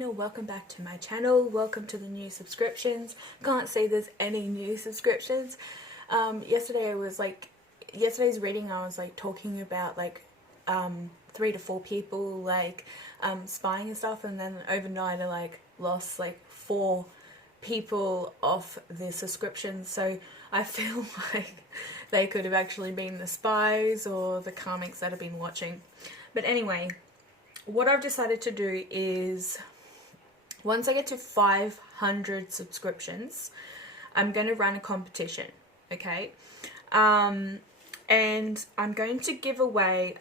everyone, welcome back to my channel. Welcome to the new subscriptions. Can't say there's any new subscriptions. Yesterday's reading I was like talking about like 3 to 4 people like spying and stuff, and then overnight I like lost like 4 people off the subscription, so I feel like they could have actually been the spies or the karmics that have been watching. But anyway, what I've decided to do is once I get to 500 subscriptions, I'm going to run a competition, okay? And I'm going to give away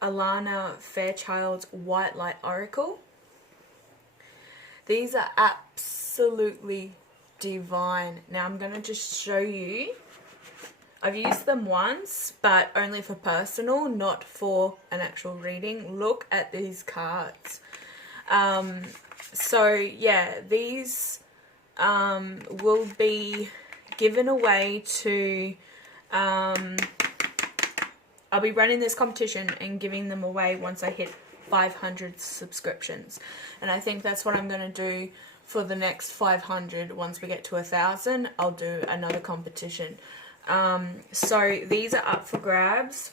Alana Fairchild's White Light Oracle. These are absolutely divine. Now I'm going to just show you. I've used them once, but only for personal, not for an actual reading. Look at these cards. So yeah, these will be given away to, I'll be running this competition and giving them away once I hit 500 subscriptions. And I think that's what I'm going to do for the next 500. Once we get to 1,000, I'll do another competition. So these are up for grabs.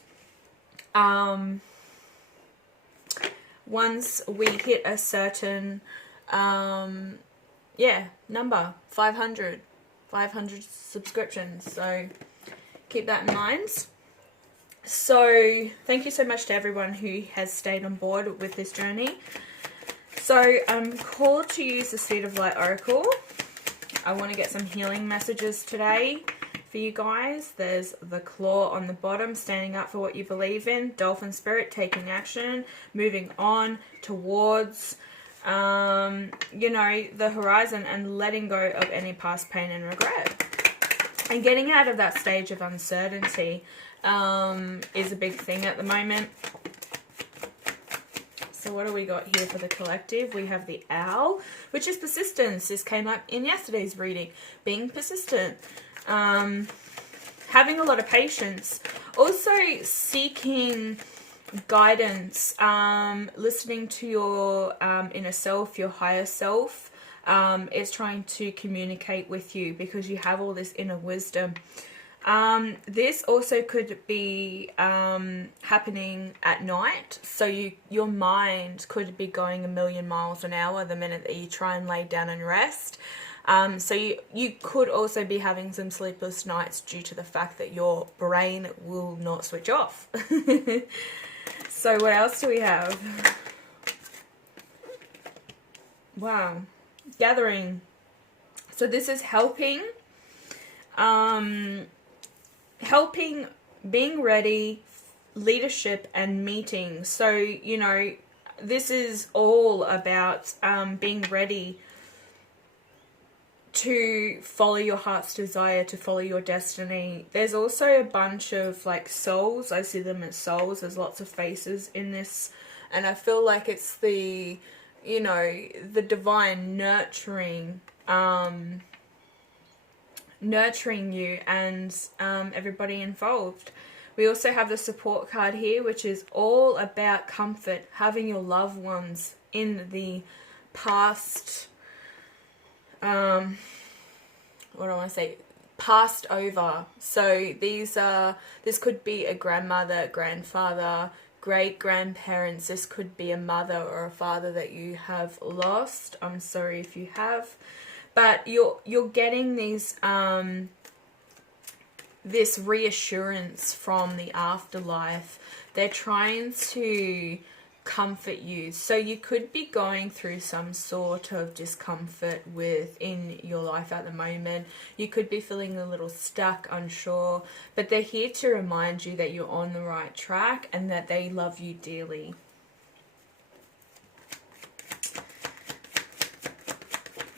Once we hit a certain number, 500 subscriptions, so keep that in mind. So thank you so much to everyone who has stayed on board with this journey. So I'm called to use the Seed of Light Oracle. I want to get some healing messages today for you guys. There's the claw on the bottom, standing up for what you believe in. Dolphin spirit, taking action, moving on towards you know, the horizon, and letting go of any past pain and regret, and getting out of that stage of uncertainty is a big thing at the moment. So what do we got here for the collective? We have the owl, which is persistence. This came up in yesterday's reading. Being persistent. Having a lot of patience. Also seeking guidance. Listening to your inner self, your higher self. Is trying to communicate with you because you have all this inner wisdom. This also could be happening at night, so your mind could be going 1,000,000 miles an hour the minute that you try and lay down and rest. So you could also be having some sleepless nights due to the fact that your brain will not switch off. So what else do we have? Wow. Gathering. So this is helping. Helping, being ready, leadership, and meetings. So, you know, this is all about being ready to follow your heart's desire, to follow your destiny. There's also a bunch of like souls. I see them as souls. There's lots of faces in this, and I feel like it's the, you know, the divine nurturing you and everybody involved. We also have the support card here, which is all about comfort, having your loved ones in the past, what do I want to say, passed over. So this could be a grandmother, grandfather, great grandparents. This could be a mother or a father that you have lost. I'm sorry if you have. But you're getting these this reassurance from the afterlife. They're trying to comfort you. So you could be going through some sort of discomfort within your life at the moment. You could be feeling a little stuck, unsure. But they're here to remind you that you're on the right track and that they love you dearly.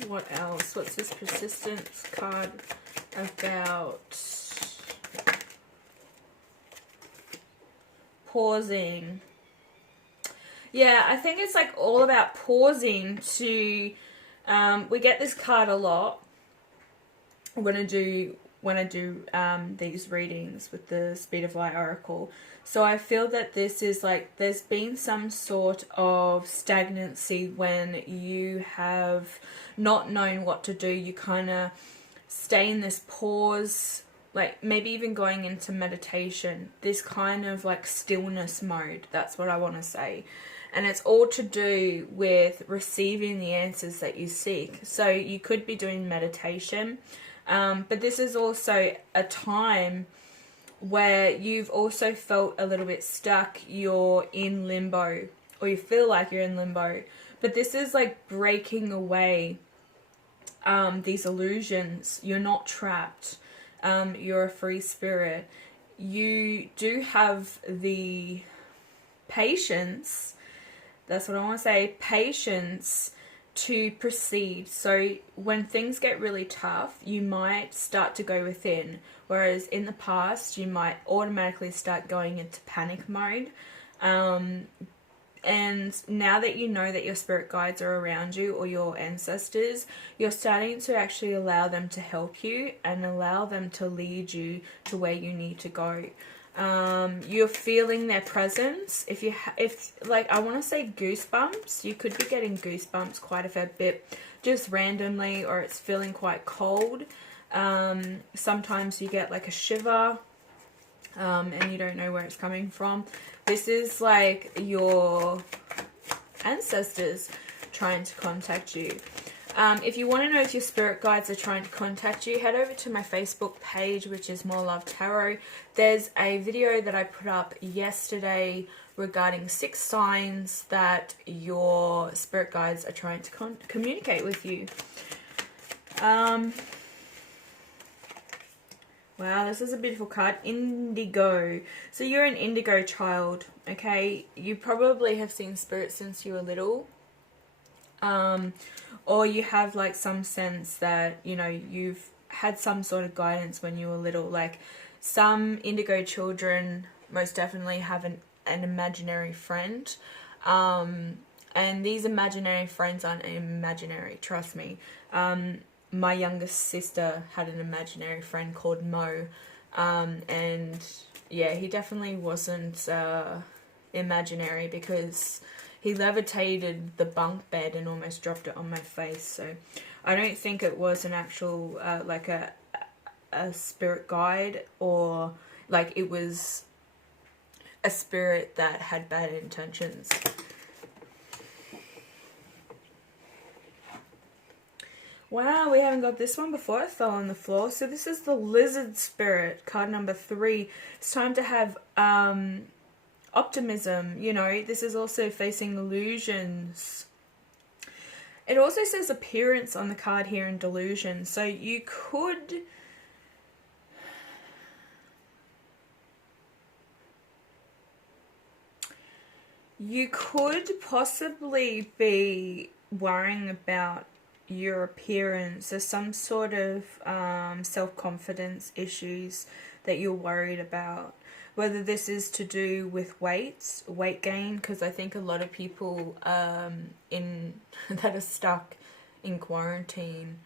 What else? What's this persistence card about? Pausing. Yeah, I think it's like all about pausing to, we get this card a lot. I'm going to do when I do these readings with the Speed of Light Oracle. So I feel that this is like there's been some sort of stagnancy when you have not known what to do. You kind of stay in this pause, like maybe even going into meditation, this kind of like stillness mode. That's what I want to say. And it's all to do with receiving the answers that you seek. So you could be doing meditation, but this is also a time where you've also felt a little bit stuck. You're in limbo, or you feel like you're in limbo. But this is like breaking away these illusions. You're not trapped. You're a free spirit. You do have the patience, that's what I want to say, patience to proceed. So when things get really tough, you might start to go within, whereas in the past you might automatically start going into panic mode. And now that you know that your spirit guides are around you, or your ancestors, you're starting to actually allow them to help you and allow them to lead you to where you need to go. You're feeling their presence. If like I want to say goosebumps, you could be getting goosebumps quite a fair bit, just randomly, or it's feeling quite cold. Sometimes you get like a shiver, and you don't know where it's coming from. This is like your ancestors trying to contact you. If you want to know if your spirit guides are trying to contact you, head over to my Facebook page, which is More Love Tarot. There's a video that I put up yesterday regarding 6 signs that your spirit guides are trying to communicate with you. Wow, this is a beautiful card. Indigo. So you're an indigo child, okay? You probably have seen spirit since you were little. Or you have like some sense that, you know, you've had some sort of guidance when you were little. Like some indigo children most definitely have an imaginary friend. And these imaginary friends aren't imaginary, trust me. My youngest sister had an imaginary friend called Mo. And yeah, he definitely wasn't imaginary, because he levitated the bunk bed and almost dropped it on my face. So I don't think it was an actual, like a spirit guide, or like it was a spirit that had bad intentions. Wow, we haven't got this one before. It fell on the floor. So this is the lizard spirit, card number 3. It's time to have optimism. You know, this is also facing illusions. It also says appearance on the card here in delusion. So you could possibly be worrying about your appearance. There's some sort of self-confidence issues that you're worried about. Whether this is to do with weight gain, because I think a lot of people that are stuck in quarantine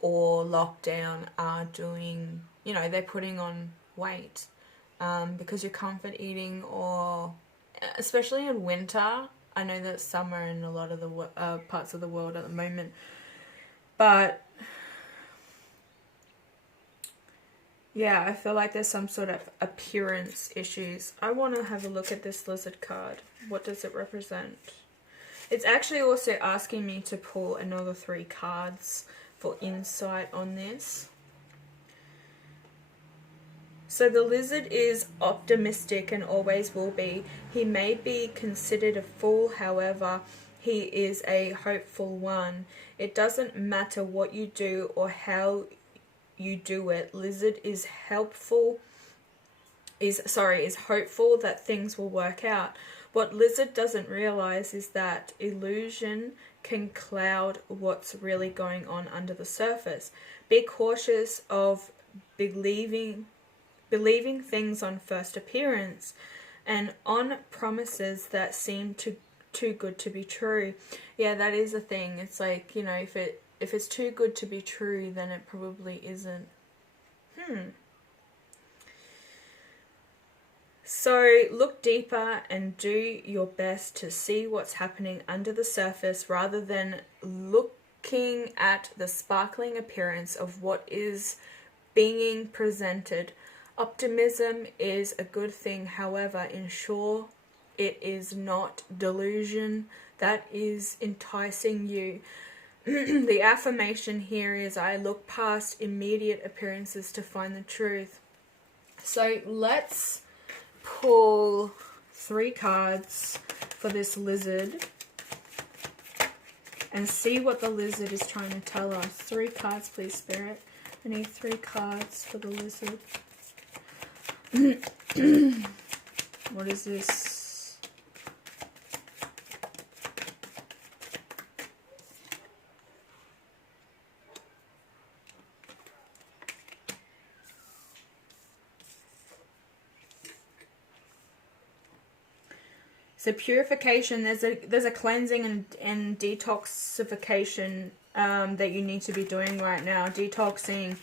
or lockdown are doing, you know, they're putting on weight because you're comfort eating, or especially in winter. I know that summer in a lot of the parts of the world at the moment. But yeah, I feel like there's some sort of appearance issues. I want to have a look at this lizard card. What does it represent? It's actually also asking me to pull another 3 cards for insight on this. So the lizard is optimistic and always will be. He may be considered a fool, however, he is a hopeful one. It doesn't matter what you do or how you do it. Lizard is hopeful that things will work out. What Lizard doesn't realize is that illusion can cloud what's really going on under the surface. Be cautious of believing things on first appearance and on promises that seem too good to be true. Yeah, that is a thing. It's like, you know, if it's too good to be true, then it probably isn't. So look deeper and do your best to see what's happening under the surface rather than looking at the sparkling appearance of what is being presented. Optimism is a good thing, however, ensure it is not delusion that is enticing you. The affirmation here is, I look past immediate appearances to find the truth. So let's pull 3 cards for this lizard and see what the lizard is trying to tell us. 3 cards, please, Spirit. I need 3 cards for the lizard. What is this? So purification, there's a cleansing and detoxification that you need to be doing right now. Detoxing.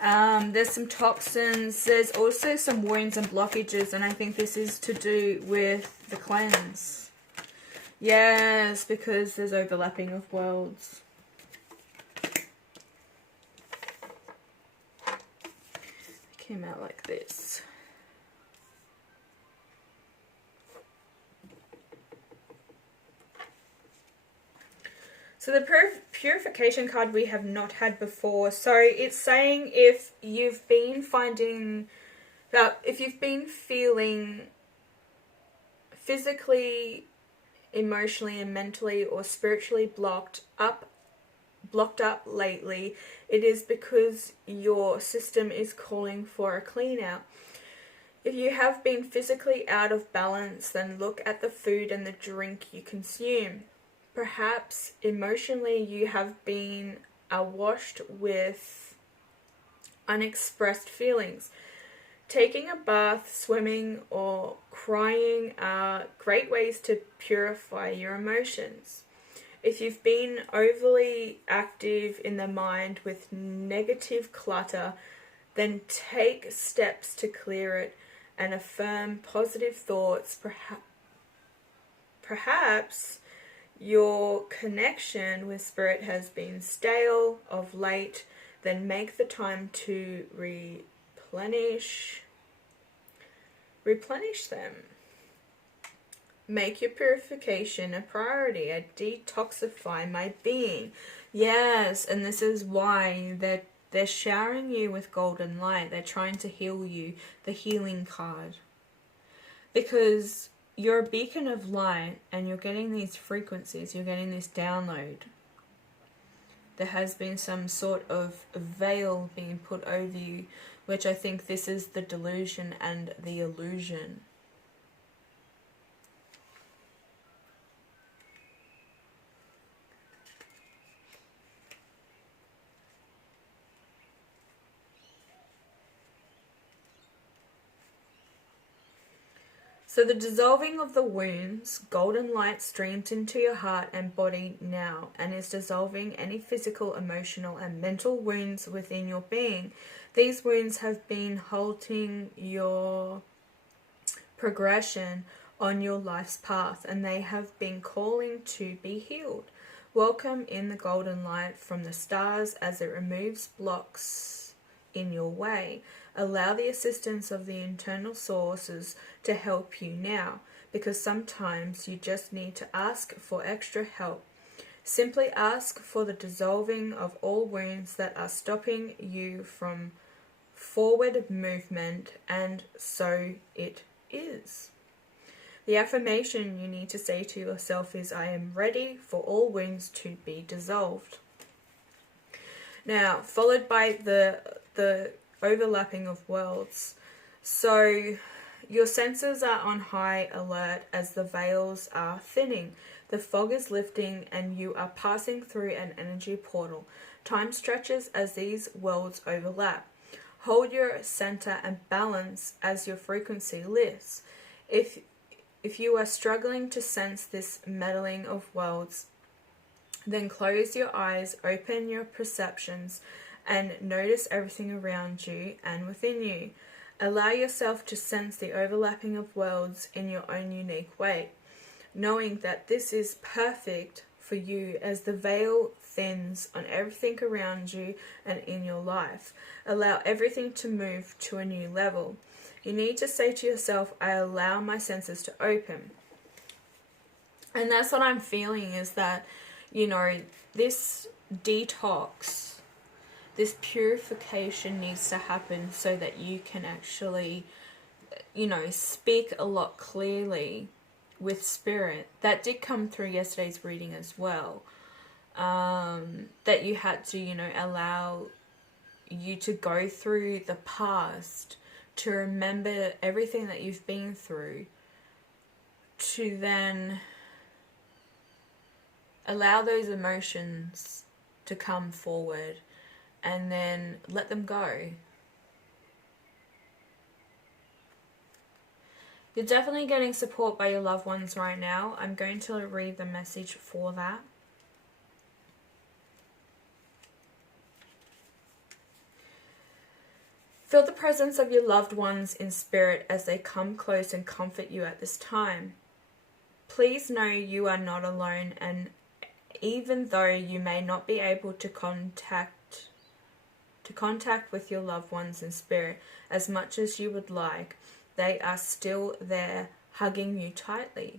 There's some toxins. There's also some wounds and blockages, and I think this is to do with the cleanse. Yes, because there's overlapping of worlds. It came out like this. So the purification card we have not had before. So it's saying if you've been feeling physically, emotionally and mentally or spiritually blocked up lately, it is because your system is calling for a clean out. If you have been physically out of balance, then look at the food and the drink you consume. Perhaps emotionally you have been awashed with unexpressed feelings. Taking a bath, swimming, or crying are great ways to purify your emotions. If you've been overly active in the mind with negative clutter, then take steps to clear it and affirm positive thoughts. Perhaps your connection with Spirit has been stale of late, then make the time to replenish them. Make your purification a priority. I detoxify my being. Yes, and this is why they're showering you with golden light. They're trying to heal you, the healing card. Because you're a beacon of light and you're getting these frequencies, you're getting this download. There has been some sort of veil being put over you, which I think this is the delusion and the illusion. So the dissolving of the wounds, golden light streams into your heart and body now and is dissolving any physical, emotional and mental wounds within your being. These wounds have been halting your progression on your life's path and they have been calling to be healed. Welcome in the golden light from the stars as it removes blocks in your way. Allow the assistance of the internal sources to help you now, because sometimes you just need to ask for extra help. Simply ask for the dissolving of all wounds that are stopping you from forward movement, and so it is. The affirmation you need to say to yourself is, I am ready for all wounds to be dissolved. Now, followed by the overlapping of worlds. So your senses are on high alert as the veils are thinning. The fog is lifting and you are passing through an energy portal. Time stretches as these worlds overlap. Hold your center and balance as your frequency lifts. If you are struggling to sense this meddling of worlds, then close your eyes, open your perceptions, and notice everything around you and within you. Allow yourself to sense the overlapping of worlds in your own unique way, knowing that this is perfect for you as the veil thins on everything around you and in your life. Allow everything to move to a new level. You need to say to yourself, I allow my senses to open. And that's what I'm feeling, is that, you know, this detox, this purification needs to happen so that you can actually, you know, speak a lot clearly with spirit. That did come through yesterday's reading as well. That you had to, you know, allow you to go through the past, to remember everything that you've been through, to then allow those emotions to come forward and then let them go. You're definitely getting support by your loved ones right now. I'm going to read the message for that. Feel the presence of your loved ones in spirit as they come close and comfort you at this time. Please know you are not alone, and even though you may not be able to contact with your loved ones in spirit as much as you would like, they are still there hugging you tightly.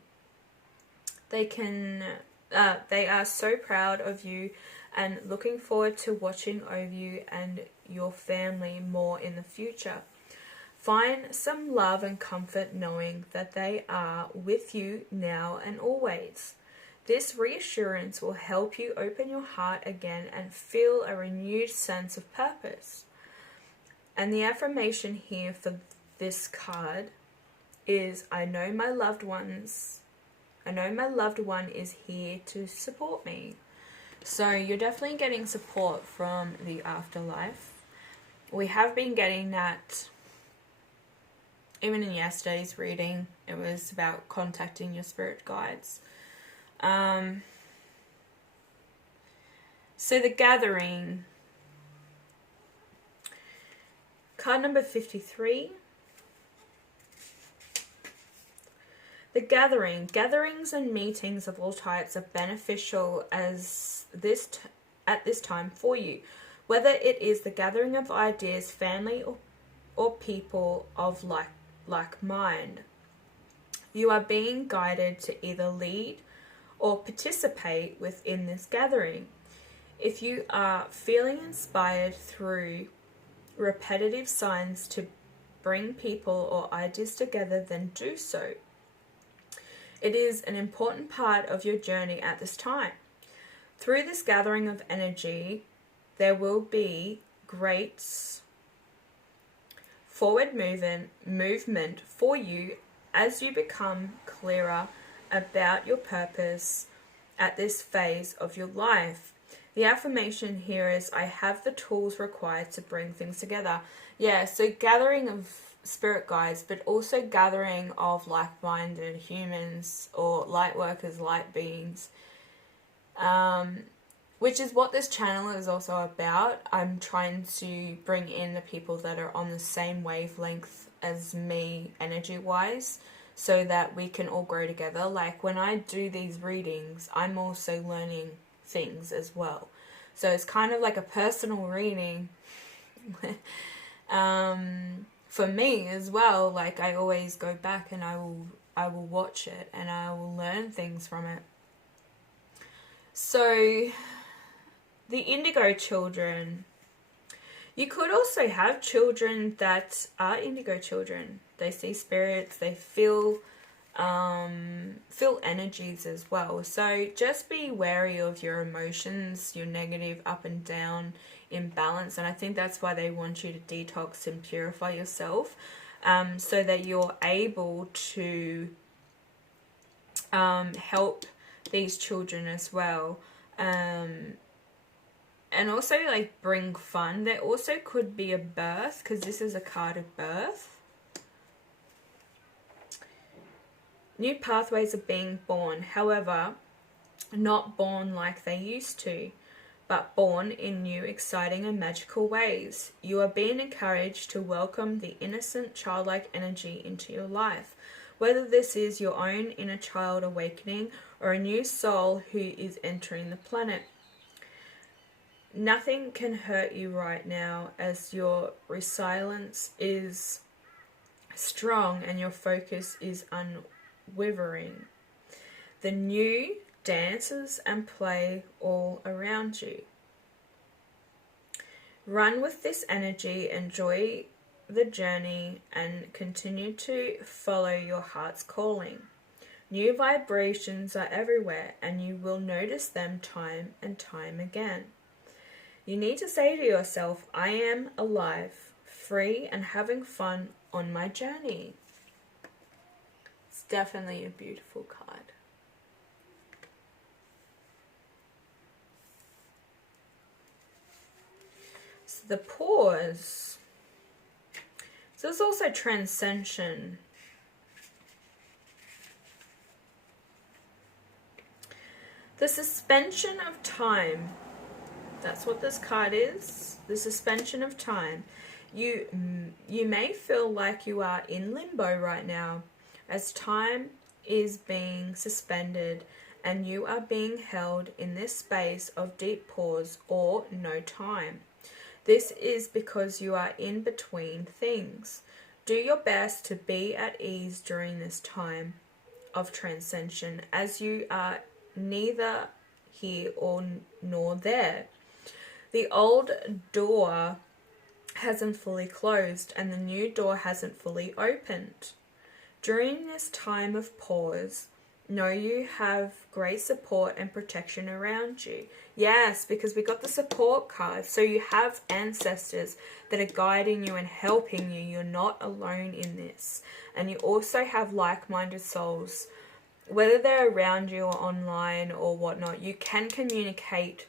They are so proud of you and looking forward to watching over you and your family more in the future. Find some love and comfort knowing that they are with you now and always. This reassurance will help you open your heart again and feel a renewed sense of purpose. And the affirmation here for this card is, I know my loved one is here to support me. So you're definitely getting support from the afterlife. We have been getting that even in yesterday's reading. It was about contacting your spirit guides. So the gathering, card number 53. The gatherings and meetings of all types are beneficial at this time for you, whether it is the gathering of ideas, family, or people of like mind. You are being guided to either lead or participate within this gathering. If you are feeling inspired through repetitive signs to bring people or ideas together, then do so. It is an important part of your journey at this time. Through this gathering of energy, there will be great forward movement for you as you become clearer about your purpose at this phase of your life. The affirmation here is, I have the tools required to bring things together. Yeah, so gathering of spirit guides, but also gathering of like-minded humans or light workers, light beings, which is what this channel is also about. I'm trying to bring in the people that are on the same wavelength as me energy-wise, so that we can all grow together. Like when I do these readings, I'm also learning things as well. So it's kind of like a personal reading for me as well. Like I always go back and I will watch it and I will learn things from it. So the indigo children, you could also have children that are indigo children. They see spirits, they feel energies as well. So just be wary of your emotions, your negative up and down imbalance. And I think that's why they want you to detox and purify yourself, so that you're able to help these children as well. And also like bring fun. There also could be a birth, because this is a card of birth. New pathways are being born, however, not born like they used to, but born in new, exciting and magical ways. You are being encouraged to welcome the innocent, childlike energy into your life, whether this is your own inner child awakening or a new soul who is entering the planet. Nothing can hurt you right now, as your resilience is strong and your focus is unwavering. The new dances and play all around you. Run with this energy, enjoy the journey, and continue to follow your heart's calling. New vibrations are everywhere, and you will notice them time and time again. You need to say to yourself, I am alive, free, and having fun on my journey. It's definitely a beautiful card. So the pause. So there's also transcension. The suspension of time. That's what this card is. The suspension of time. You may feel like you are in limbo right now, as time is being suspended and you are being held in this space of deep pause or no time. This is because you are in between things. Do your best to be at ease during this time of transcension, as you are neither here or nor there. The old door hasn't fully closed and the new door hasn't fully opened. During this time of pause, know you have great support and protection around you. Yes, because we got the support card. So you have ancestors that are guiding you and helping you. You're not alone in this. And you also have like-minded souls, whether they're around you or online or whatnot. You can communicate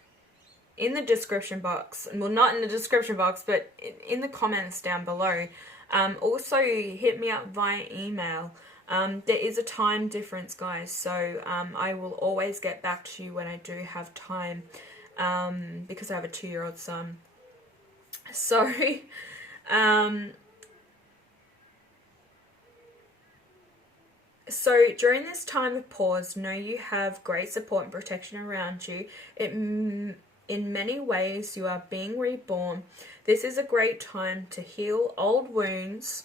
in the description box. Well, not in the description box, but in the comments down below. Also, hit me up via email. There is a time difference, guys, so I will always get back to you when I do have time, because I have a 2-year-old son. So, so during this time of pause, know you have great support and protection around you. In many ways, you are being reborn. This is a great time to heal old wounds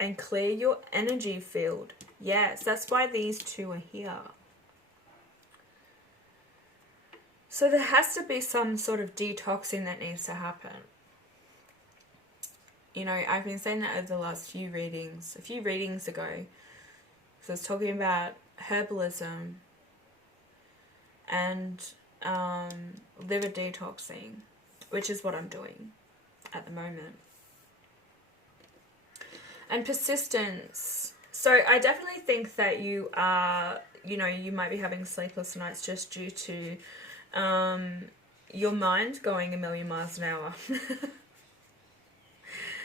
and clear your energy field. Yes, that's why these two are here. So there has to be some sort of detoxing that needs to happen. You know, I've been saying that over the last few readings. A few readings ago, so I was talking about herbalism and liver detoxing, which is what I'm doing at the moment. And persistence. So I definitely think that you are, you know, you might be having sleepless nights just due to your mind going a million miles an hour.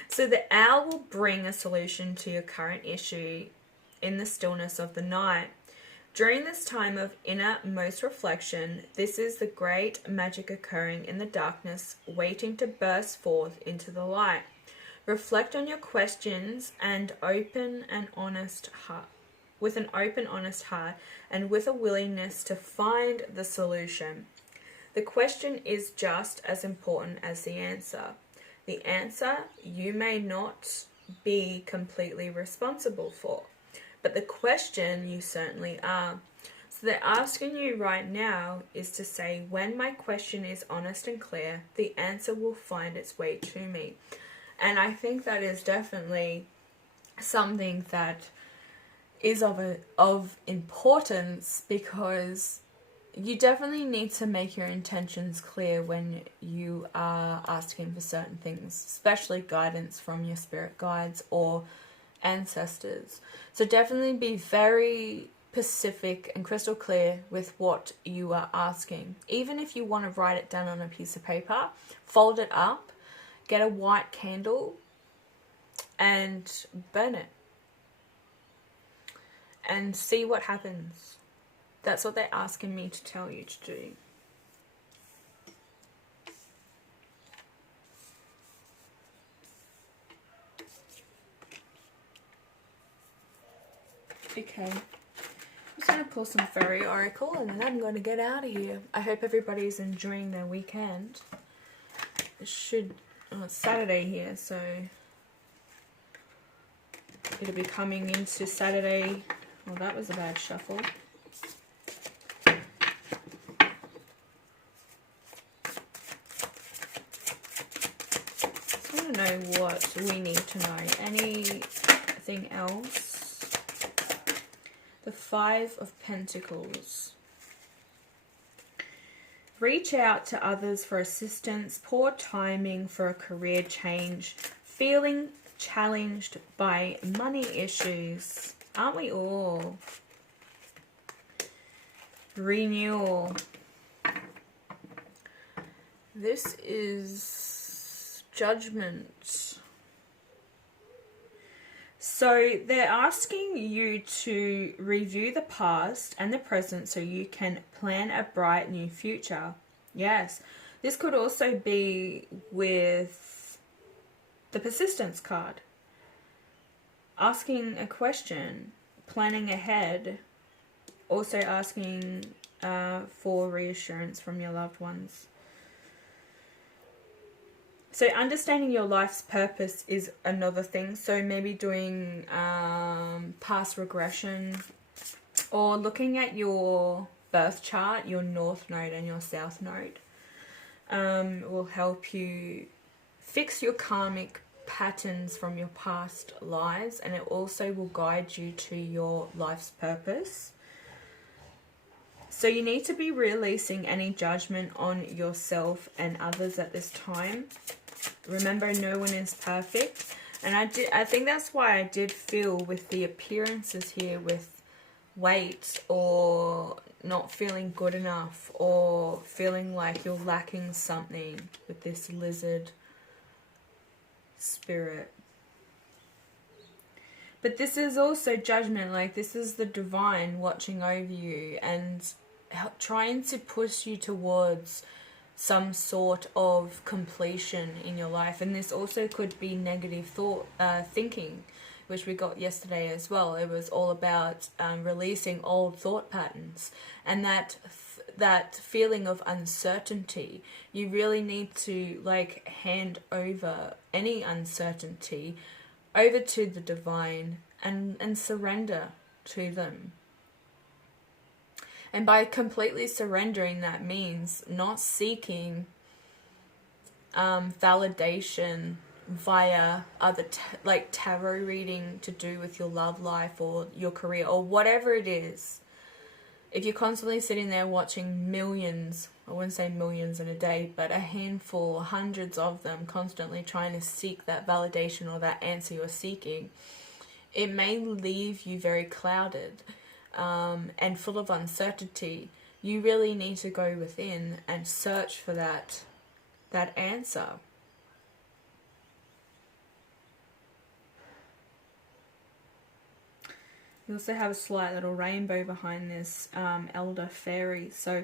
So the owl will bring a solution to your current issue in the stillness of the night. During this time of innermost reflection, this is the great magic occurring in the darkness, waiting to burst forth into the light. Reflect on your questions and open an honest heart, with an open, honest heart, and with a willingness to find the solution. The question is just as important as the answer. The answer you may not be completely responsible for, but the question you certainly are. So they're asking you right now is to say, when my question is honest and clear, the answer will find its way to me. And I think that is definitely something that is of importance, because you definitely need to make your intentions clear when you are asking for certain things, especially guidance from your spirit guides or ancestors. So definitely be very specific and crystal clear with what you are asking. Even if you want to write it down on a piece of paper, fold it up, get a white candle and burn it and see what happens. That's what they're asking me to tell you to do. Okay. I'm just going to pull some Fairy Oracle and then I'm going to get out of here. I hope everybody's enjoying their weekend. It should... Oh, it's Saturday here, so... It'll be coming into Saturday. Well, that was a bad shuffle. I want to know what we need to know. Anything else? The Five of Pentacles. Reach out to others for assistance. Poor timing for a career change. Feeling challenged by money issues. Aren't we all? Renewal. This is Judgment. So they're asking you to review the past and the present so you can plan a bright new future. Yes. This could also be with the Persistence card. Asking a question, planning ahead, also asking for reassurance from your loved ones. So understanding your life's purpose is another thing. So maybe doing past regression or looking at your birth chart, your north node and your south node will help you fix your karmic patterns from your past lives, and it also will guide you to your life's purpose. So you need to be releasing any judgment on yourself and others at this time. Remember, no one is perfect. And I think that's why I did feel with the appearances here with weight or not feeling good enough or feeling like you're lacking something with this lizard spirit. But this is also judgment, like this is the divine watching over you and trying to push you towards some sort of completion in your life. And this also could be negative thinking, which we got yesterday as well. It was all about releasing old thought patterns, and that feeling of uncertainty. You really need to like hand over any uncertainty over to the divine and surrender to them. And by completely surrendering, that means not seeking validation via other like tarot reading to do with your love life or your career or whatever it is. If you're constantly sitting there watching millions, I wouldn't say millions in a day, but a handful, hundreds of them constantly trying to seek that validation or that answer you're seeking, it may leave you very clouded and full of uncertainty. You really need to go within and search for that answer. You also have a slight little rainbow behind this elder fairy. So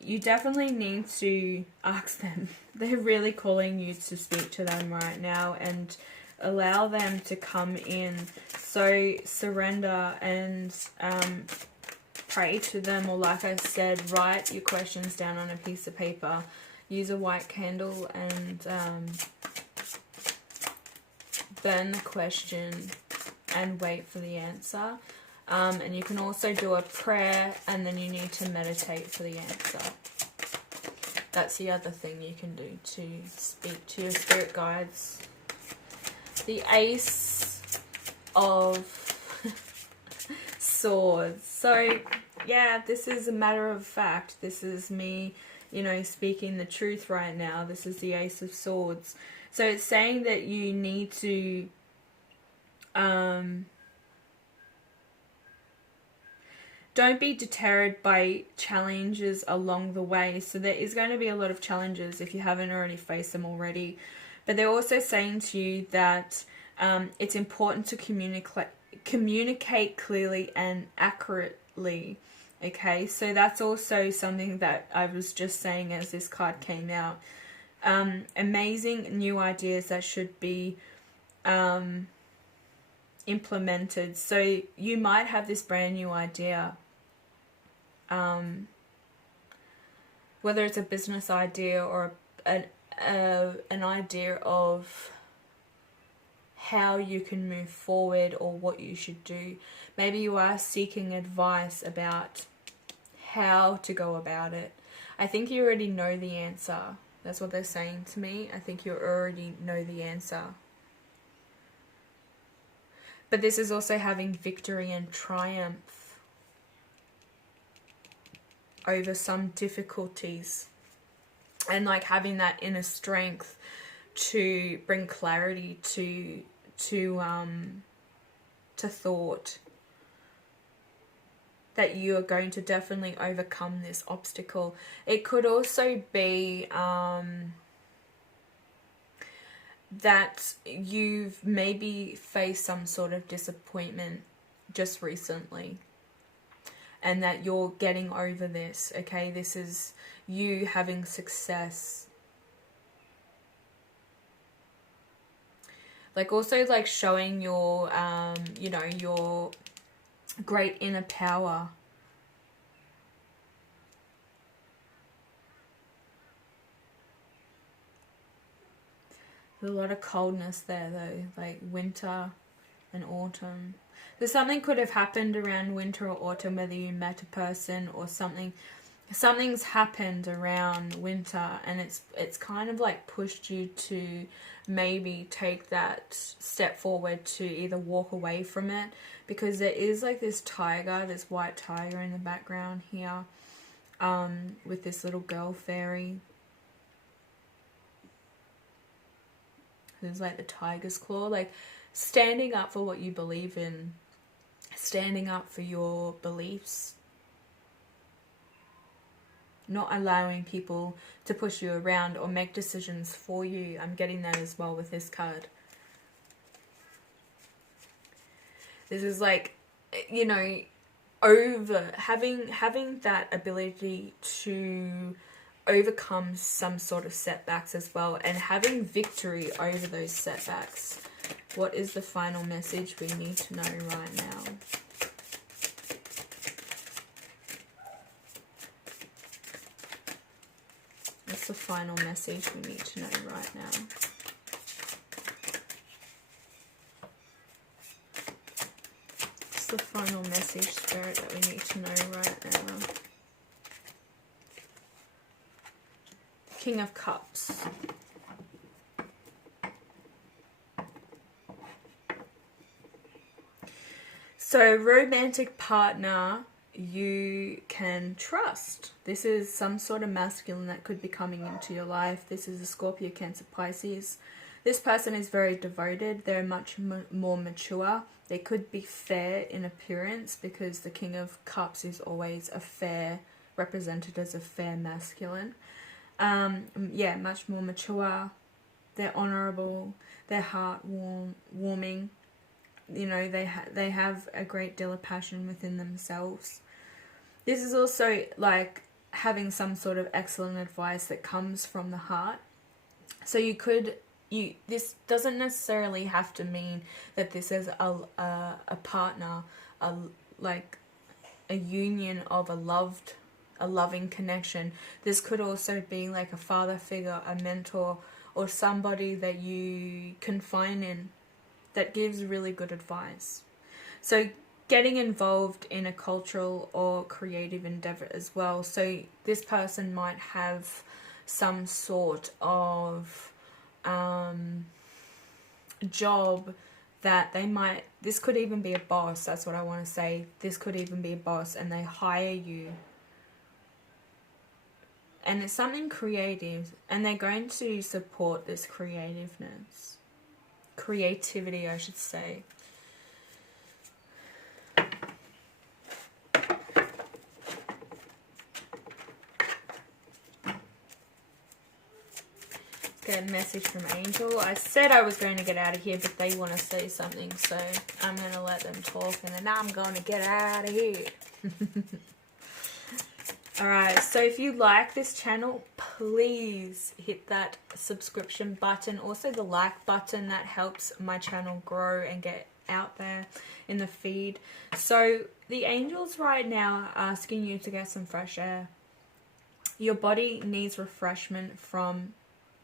you definitely need to ask them. They're really calling you to speak to them right now and allow them to come in. So surrender and pray to them, or like I said, write your questions down on a piece of paper. Use a white candle and burn the question and wait for the answer. And you can also do a prayer and then you need to meditate for the answer. That's the other thing you can do to speak to your spirit guides. The Ace of Swords. So yeah, this is a matter of fact. This is me, you know, speaking the truth right now. This is the Ace of Swords. So it's saying that you need to don't be deterred by challenges along the way. So there is going to be a lot of challenges if you haven't already faced them already. But they're also saying to you that it's important to communicate clearly and accurately. Okay, so that's also something that I was just saying as this card came out. Amazing new ideas that should be implemented. So you might have this brand new idea, whether it's a business idea or an idea of how you can move forward or what you should do. Maybe you are seeking advice about how to go about it. I think you already know the answer. That's what they're saying to me. I think you already know the answer. But this is also having victory and triumph over some difficulties. And like having that inner strength to bring clarity to thought. That you are going to definitely overcome this obstacle. It could also be that you've maybe faced some sort of disappointment just recently, and that you're getting over this, okay? This is you having success. Like also like showing your, you know, your great inner power. There's a lot of coldness there though, like winter and autumn. There's something could have happened around winter or autumn, whether you met a person or something's happened around winter, and it's kind of like pushed you to maybe take that step forward to either walk away from it, because there is like this tiger, this white tiger in the background here, with this little girl fairy. There's like the tiger's claw, like standing up for what you believe in, standing up for your beliefs, not allowing people to push you around or make decisions for you. I'm getting that as well with this card. This is like, you know, over having that ability to overcome some sort of setbacks as well, and having victory over those setbacks. What is the final message we need to know right now? What's the final message we need to know right now? What's the final message, Spirit, that we need to know right now? King of Cups. So, romantic partner you can trust. This is some sort of masculine that could be coming into your life. This is a Scorpio, Cancer, Pisces. This person is very devoted. They're much more mature. They could be fair in appearance, because the King of Cups is always a fair, represented as a fair masculine. Yeah, much more mature. They're honorable. They're heart-warming. You know, they have a great deal of passion within themselves. This is also like having some sort of excellent advice that comes from the heart. So this doesn't necessarily have to mean that this is a partner, like a union of a loving connection. This could also be like a father figure, a mentor, or somebody that you confide in that gives really good advice. So getting involved in a cultural or creative endeavor as well. So this person might have some sort of job that they might, this could even be a boss, that's what I want to say. This could even be a boss, and they hire you. And it's something creative, and they're going to support this creativity, I should say. Get a message from Angel. I said I was going to get out of here, but they want to say something, so I'm going to let them talk, and then I'm going to get out of here. Alright, so if you like this channel, please hit that subscription button. Also the like button, that helps my channel grow and get out there in the feed. So the angels right now are asking you to get some fresh air. Your body needs refreshment from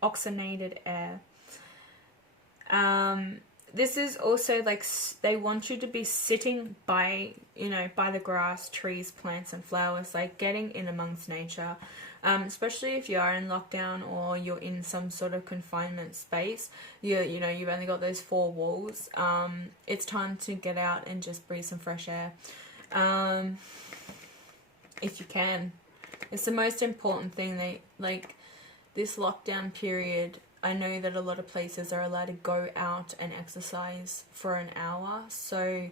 oxygenated air. This is also like they want you to be sitting by, you know, by the grass, trees, plants and flowers, like getting in amongst nature. Especially if you are in lockdown or you're in some sort of confinement space, you know, you've only got those four walls. It's time to get out and just breathe some fresh air. If you can. It's the most important thing. Like this lockdown period, I know that a lot of places are allowed to go out and exercise for an hour. So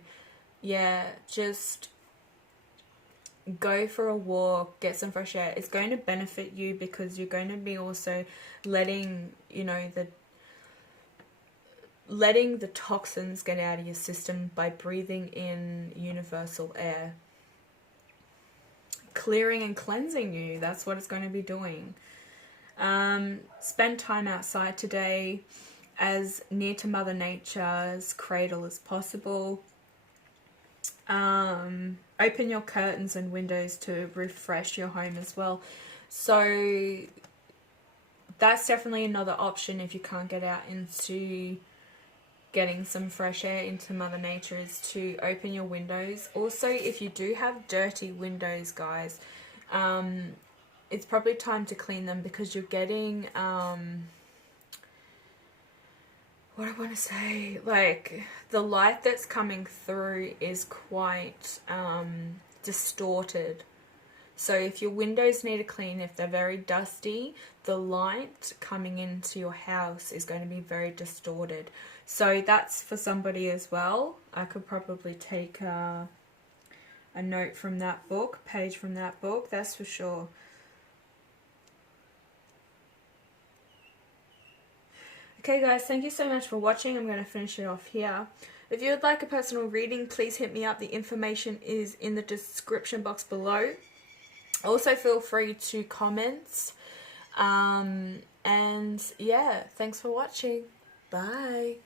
yeah, just go for a walk, get some fresh air. It's going to benefit you because you're going to be also letting, you know, letting the toxins get out of your system by breathing in universal air. Clearing and cleansing you, that's what it's going to be doing. Spend time outside today, as near to Mother Nature's cradle as possible. Open your curtains and windows to refresh your home as well. So that's definitely another option if you can't get out into getting some fresh air into Mother Nature, is to open your windows. Also, if you do have dirty windows, guys, it's probably time to clean them because you're getting what I want to say, like the light that's coming through is quite distorted. So if your windows need to clean, if they're very dusty, the light coming into your house is going to be very distorted. So that's for somebody as well. I could probably take a note from that book, page from that book, that's for sure. Okay guys, thank you so much for watching. I'm going to finish it off here. If you would like a personal reading, please hit me up. The information is in the description box below. Also feel free to comment. And yeah, thanks for watching. Bye.